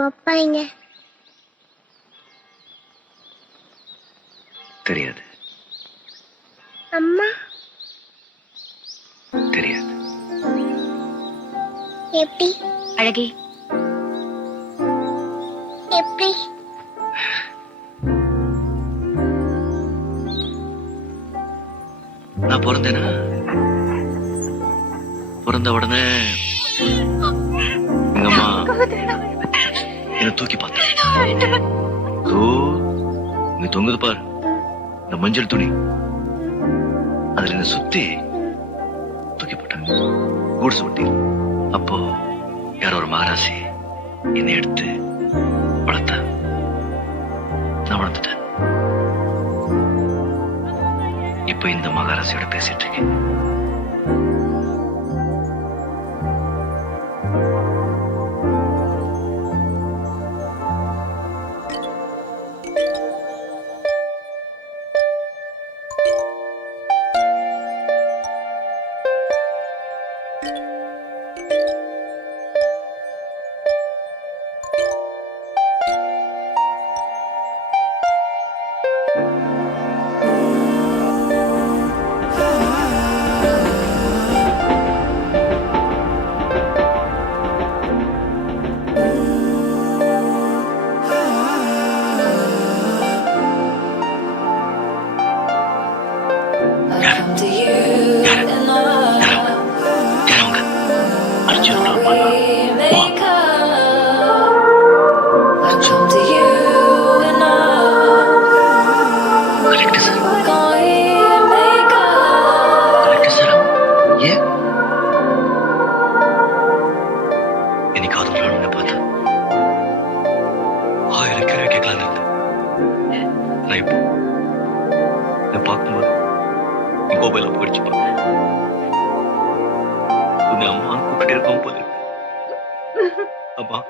உங்க அப்பா எங்க? தெரியாது. அம்மா? தெரியாது. எப்படி? அழகி, எப்படி? நான் பிறந்தேனா? பிறந்த உடனே எங்க அம்மா என்ன தூக்கி பார்த்தேன். இங்க தொங்குது பாரு இந்த மஞ்சள் துணி, அதுல என்ன சுத்தி தூக்கி போட்டாங்க கூடுசு விட்டி. அப்போ யாரோ ஒரு மகராசி என்னை எடுத்து வளர்த்த. நான் வளர்த்துட்டேன். இப்ப இந்த மகாராசியோட பேசிட்டு இருக்கேன். பார்க்கும்போது மொபைல போயிடுச்சு. உன்னை அம்மா கூப்பிட்டு இருக்கோம் போது. அம்மா